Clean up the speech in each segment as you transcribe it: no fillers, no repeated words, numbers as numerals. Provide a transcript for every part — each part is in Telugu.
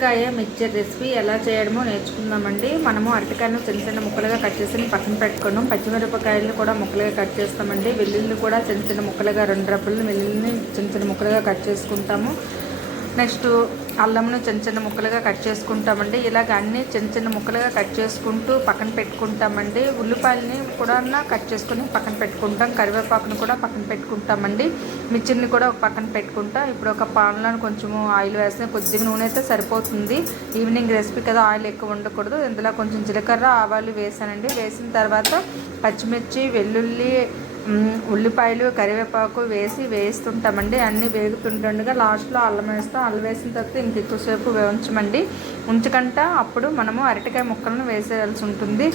అరటికాయ మిక్చర్ రెసిపీ ఎలా చేయడమో నేర్చుకుందామండి. మనము అరటికాయను చిన్న చిన్న ముక్కలుగా కట్ చేసి పక్కన పెట్టుకున్నాం. పచ్చిమిరపకాయలు కూడా ముక్కలుగా కట్ చేస్తామండి. వెల్లుల్లి కూడా చిన్న చిన్న ముక్కలుగా 2 రబ్బులు వెల్లుల్లిని చిన్న చిన్న ముక్కలుగా కట్ చేసుకుంటాము. నెక్స్ట్ అల్లంను చిన్న చిన్న ముక్కలుగా కట్ చేసుకుంటామండి. ఇలాగ అన్నీ చిన్న చిన్న ముక్కలుగా కట్ చేసుకుంటూ పక్కన పెట్టుకుంటామండి. ఉల్లిపాయలని కూడా కట్ చేసుకుని పక్కన పెట్టుకుంటాం. కరివేపాకును కూడా పక్కన పెట్టుకుంటామండి. మిర్చిని కూడా పక్కన పెట్టుకుంటాం. ఇప్పుడు ఒక పాన్లో కొంచెము ఆయిల్ వేస్తే కొద్దిగా నూనె అయితే సరిపోతుంది. ఈవినింగ్ రెసిపీ కదా, ఆయిల్ ఎక్కువ ఉండకూడదు. ఇందులో కొంచెం జీలకర్ర ఆవాలు వేసానండి. వేసిన తర్వాత పచ్చిమిర్చి, వెల్లుల్లి, ఉల్లిపాయలు, కరివేపాకు వేస్తుంటామండి. అన్నీ వేగుతుండగా లాస్ట్లో అల్లం వేస్తాం. అల్లం వేసిన తర్వాత ఇంక ఎక్కువసేపు ఉంచకంట అప్పుడు మనము అరటికాయ ముక్కలను వేసేయాల్సి ఉంటుంది.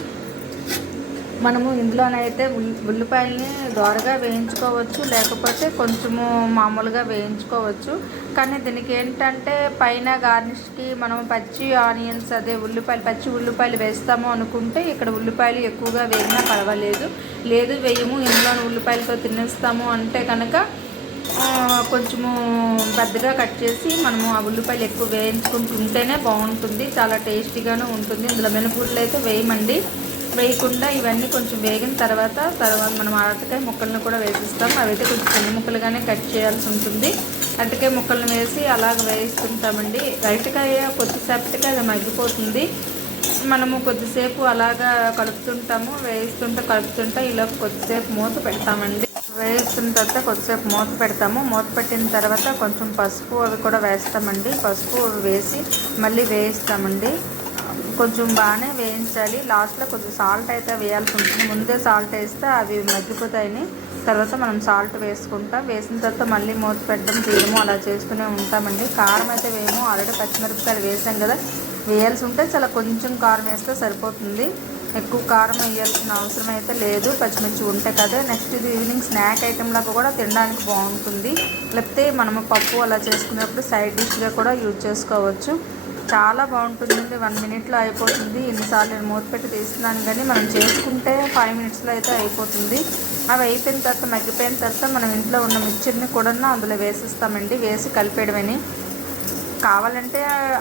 మనము ఇందులోనైతే ఉల్లిపాయలని దోరగా వేయించుకోవచ్చు, లేకపోతే కొంచెము మామూలుగా వేయించుకోవచ్చు. కానీ దీనికి ఏంటంటే పైన గార్నిష్కి మనం పచ్చి ఆనియన్స్, పచ్చి ఉల్లిపాయలు వేస్తాము అనుకుంటే ఇక్కడ ఉల్లిపాయలు ఎక్కువగా వేగినా పర్వాలేదు. లేదు వేయము, ఇందులోని ఉల్లిపాయలతో తినేస్తాము అంటే కనుక కొంచెము పెద్దగా కట్ చేసి మనము ఆ ఉల్లిపాయలు ఎక్కువ వేయించుకుంటుంటేనే బాగుంటుంది, చాలా టేస్టీగాను ఉంటుంది. ఇందులో మినపగుళ్ళు అయితే వేయకుండా ఇవన్నీ కొంచెం వేగిన తర్వాత మనం అరటికాయ ముక్కలను కూడా వేసిస్తాం. అవైతే కొంచెం చిన్న ముక్కలుగానే కట్ చేయాల్సి ఉంటుంది. అరటికాయ ముక్కలను వేసి అలాగ వేయిస్తుంటామండి. అరటికాయ కొద్దిసేపటికి అది మగ్గిపోతుంది. మనము కొద్దిసేపు అలాగా కలుపుతుంటాము. కలుపుతుంటే ఇలా కొద్దిసేపు మూత పెడతామండి. వేయిస్తున్న తర్వాత కొద్దిసేపు మూత పెడతాము. మూత పెట్టిన తర్వాత కొంచెం పసుపు అవి కూడా వేస్తామండి. పసుపు వేసి మళ్ళీ వేయిస్తామండి. కొంచెం బాగానే వేయించాలి. లాస్ట్లో కొంచెం సాల్ట్ అయితే వేయాల్సి ఉంటుంది. ముందే సాల్ట్ వేస్తే అవి మగ్గిపోతాయని తర్వాత మనం సాల్ట్ వేసుకుంటాం. వేసిన తర్వాత మళ్ళీ మూత పెట్టడం తీయడము అలా చేస్తూనే ఉంటామండి. కారం అయితే వేయము, ఆల్రెడీ పచ్చిమిరపకాయలు వేసాం కదా. వేయాల్సి ఉంటే చాలా కొంచెం కారం వేస్తే సరిపోతుంది. ఎక్కువ కారం వేయాల్సిన అవసరం అయితే లేదు, పచ్చిమిర్చి ఉంటే కదా. నెక్స్ట్ ఇది ఈవినింగ్ స్నాక్ ఐటెం లాగా కూడా తినడానికి బాగుంటుంది. లేకపోతే మనము పప్పు అలా చేసుకునేప్పుడు సైడ్ డిష్గా కూడా యూజ్ చేసుకోవచ్చు. చాలా బాగుంటుందండి. 1 మినిట్లో అయిపోతుంది. ఎన్నిసార్లు నేను మూత పెట్టి తీస్తున్నాను కానీ మనం చేసుకుంటే 5 మినిట్స్లో అయితే అయిపోతుంది. అవి అయిపోయిన తర్వాత మగ్గిపోయిన తర్వాత మనం ఇంట్లో ఉన్న మిక్చర్ని కూడా అందులో వేసిస్తామండి. వేసి కలిపేయడమని. కావాలంటే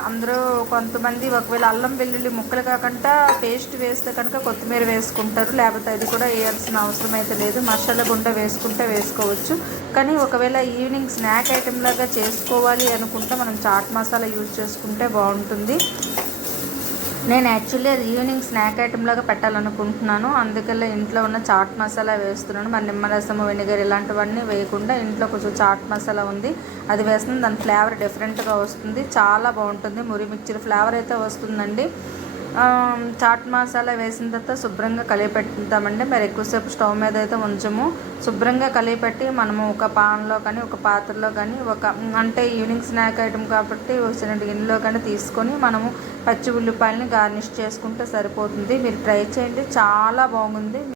అందరూ కొంతమంది ఒకవేళ అల్లం వెల్లుల్లి ముక్కలు కాకుండా పేస్ట్ వేస్తే కనుక కొత్తిమీర వేసుకుంటారు. లేకపోతే అది కూడా వేయాల్సిన అవసరం అయితే లేదు. మసాలా గుండ వేసుకుంటే వేసుకోవచ్చు. కానీ ఒకవేళ ఈవినింగ్ స్నాక్ ఐటెం లాగా చేసుకోవాలి అనుకుంటే మనం చాట్ మసాలా యూజ్ చేసుకుంటే బాగుంటుంది. నేను యాక్చువల్లీ అది ఈవినింగ్ స్నాక్ ఐటెం లాగా పెట్టాలనుకుంటున్నాను. అందుకని ఇంట్లో ఉన్న చాట్ మసాలా వేస్తున్నాను. మరి నిమ్మరసం, వెనిగర్ ఇలాంటివన్నీ వేయకుండా ఇంట్లో కొంచెం చాట్ మసాలా ఉంది, అది వేస్తుంది. దాని ఫ్లేవర్ డిఫరెంట్గా వస్తుంది, చాలా బాగుంటుంది. మురి మిక్చర్ ఫ్లేవర్ అయితే వస్తుందండి. చాట్ మసాలా వేసిన తర్వాత శుభ్రంగా కలిపెట్టుతామండి. మరి ఎక్కువసేపు స్టవ్ మీద అయితే ఉంచము. శుభ్రంగా కలిపెట్టి మనము ఒక పాన్లో కానీ ఒక పాత్రలో కానీ అంటే ఈవినింగ్ స్నాక్ ఐటెం కాబట్టి చిన్న గిన్నెలో కానీ తీసుకొని మనము పచ్చి ఉల్లిపాయలని గార్నిష్ చేసుకుంటే సరిపోతుంది. మీరు ట్రై చేయండి, చాలా బాగుంది.